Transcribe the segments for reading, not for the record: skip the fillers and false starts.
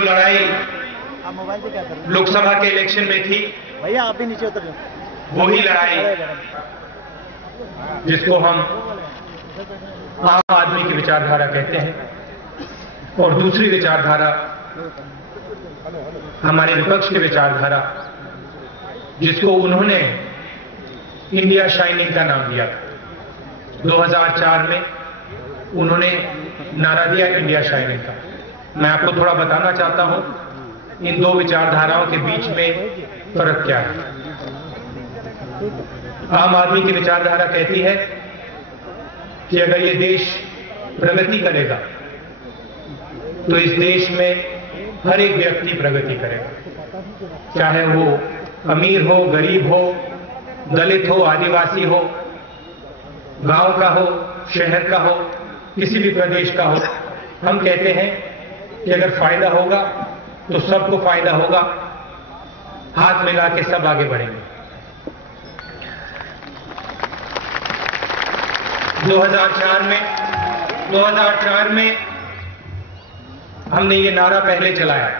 जो लड़ाई लोकसभा के इलेक्शन में थी, भैया आप भी नीचे उतर जाओ। वही लड़ाई जिसको हम आम आदमी की विचारधारा कहते हैं, और दूसरी विचारधारा हमारे विपक्ष की विचारधारा, जिसको उन्होंने इंडिया शाइनिंग का नाम दिया था। 2004 में उन्होंने नारा दिया इंडिया शाइनिंग का। मैं आपको थोड़ा बताना चाहता हूं इन दो विचारधाराओं के बीच में फर्क क्या है। आम आदमी की विचारधारा कहती है कि अगर ये देश प्रगति करेगा तो इस देश में हर एक व्यक्ति प्रगति करेगा, चाहे वो अमीर हो, गरीब हो, दलित हो, आदिवासी हो, गांव का हो, शहर का हो, किसी भी प्रदेश का हो। हम कहते हैं कि अगर फायदा होगा तो सबको फायदा होगा, हाथ मिला के सब आगे बढ़ेंगे। 2004 में हमने ये नारा पहले चलाया।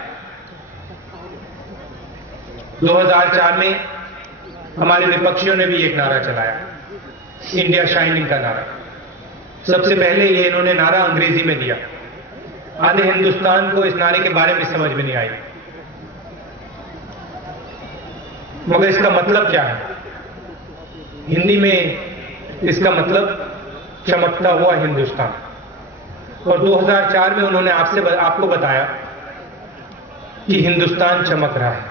2004 में हमारे विपक्षियों ने भी एक नारा चलाया, इंडिया शाइनिंग का नारा। सबसे पहले ये इन्होंने नारा अंग्रेजी में दिया। आधे हिंदुस्तान को इस नारे के बारे में समझ में नहीं आई, मगर इसका मतलब क्या है? हिंदी में इसका मतलब चमकता हुआ हिंदुस्तान। और 2004 में उन्होंने आपको बताया कि हिंदुस्तान चमक रहा है।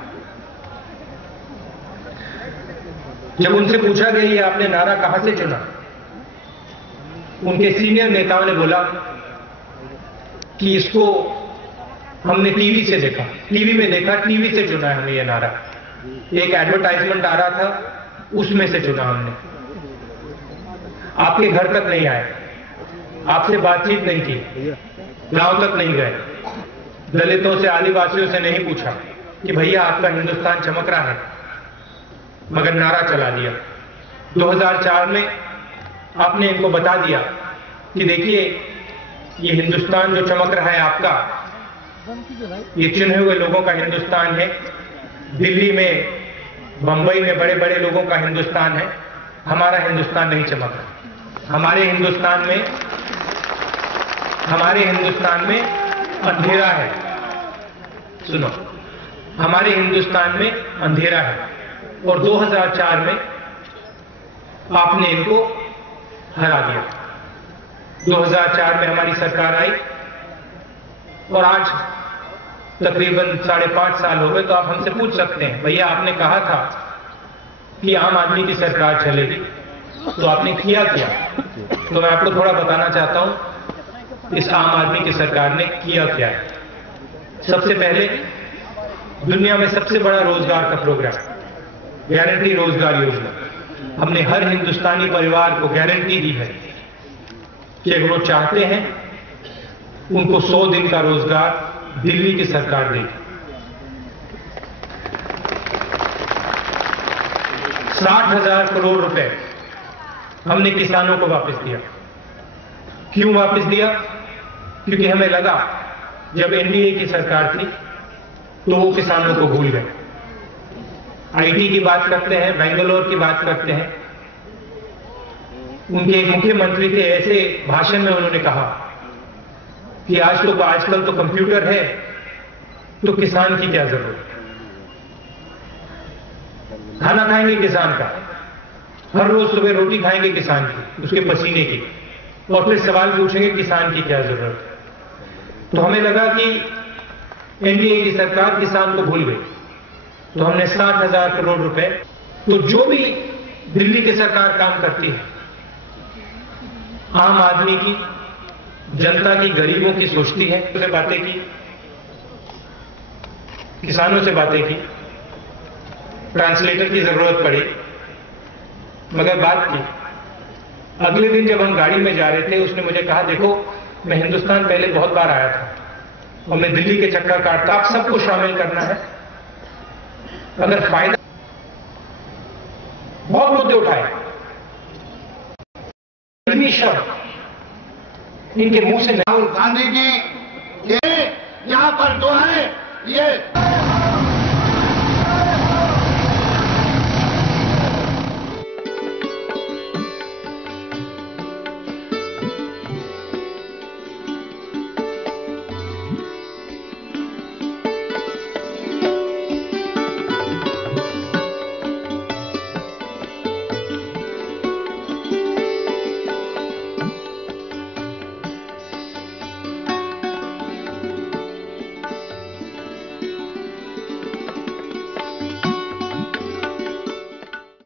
जब उनसे पूछा गया ये आपने नारा कहां से चुना, उनके सीनियर नेताओं ने बोला कि इसको हमने टीवी से देखा, टीवी में देखा, टीवी से चुना है हमने ये नारा। एक एडवर्टाइजमेंट आ रहा था, उसमें से चुना हमने। आपके घर तक नहीं आए, आपसे बातचीत नहीं की, गांव तक नहीं गए, दलितों से, आदिवासियों से नहीं पूछा कि भैया आपका हिंदुस्तान चमक रहा है, मगर नारा चला दिया। 2004 में आपने इनको बता दिया कि देखिए ये हिंदुस्तान जो चमक रहा है आपका, ये चुने हुए लोगों का हिंदुस्तान है। दिल्ली में, बंबई में बड़े बड़े लोगों का हिंदुस्तान है, हमारा हिंदुस्तान नहीं चमक रहा। हमारे हिंदुस्तान में अंधेरा है। सुनो, हमारे हिंदुस्तान में अंधेरा है। और 2004 में आपने इनको हरा दिया। 2004 में हमारी सरकार आई और आज तकरीबन 5.5 साल हो गए। तो आप हमसे पूछ सकते हैं, भैया आपने कहा था कि आम आदमी की सरकार चलेगी, तो आपने किया क्या? तो मैं आपको थोड़ा बताना चाहता हूं इस आम आदमी की सरकार ने किया क्या है। सबसे पहले दुनिया में सबसे बड़ा रोजगार का प्रोग्राम, गारंटी रोजगार योजना, हमने हर हिंदुस्तानी परिवार को गारंटी दी है कि अगर वो चाहते हैं उनको 100 दिन का रोजगार दिल्ली की सरकार देगी। 60,000 करोड़ रुपए हमने किसानों को वापस दिया। क्यों वापस दिया? क्योंकि हमें लगा जब एनडीए की सरकार थी तो वो किसानों को भूल गए। आईटी की बात करते हैं, बेंगलोर की बात करते हैं। उनके एक मुख्यमंत्री थे, ऐसे भाषण में उन्होंने कहा कि आजकल तो कंप्यूटर है, तो किसान की क्या जरूरत? खाना खाएंगे किसान का, हर रोज सुबह रोटी खाएंगे किसान की, उसके पसीने की, और फिर सवाल पूछेंगे किसान की क्या जरूरत है। तो हमें लगा कि एनडीए की सरकार किसान को भूल गई। तो हमने 60,000 करोड़ रुपए, तो जो भी दिल्ली की सरकार काम करती है, आम आदमी की, जनता की, गरीबों की सोचती है, उनसे बातें की, किसानों से बातें की, ट्रांसलेटर की जरूरत पड़ी, मगर बात की। अगले दिन जब हम गाड़ी में जा रहे थे, उसने मुझे कहा देखो मैं हिंदुस्तान पहले बहुत बार आया था और मैं दिल्ली के चक्कर काटता, आप सबको शामिल करना है, अगर फायदा, बहुत मुद्दे उठाए, शब्द इनके मुंह से। राहुल गांधी जी, क्या पर जो है ये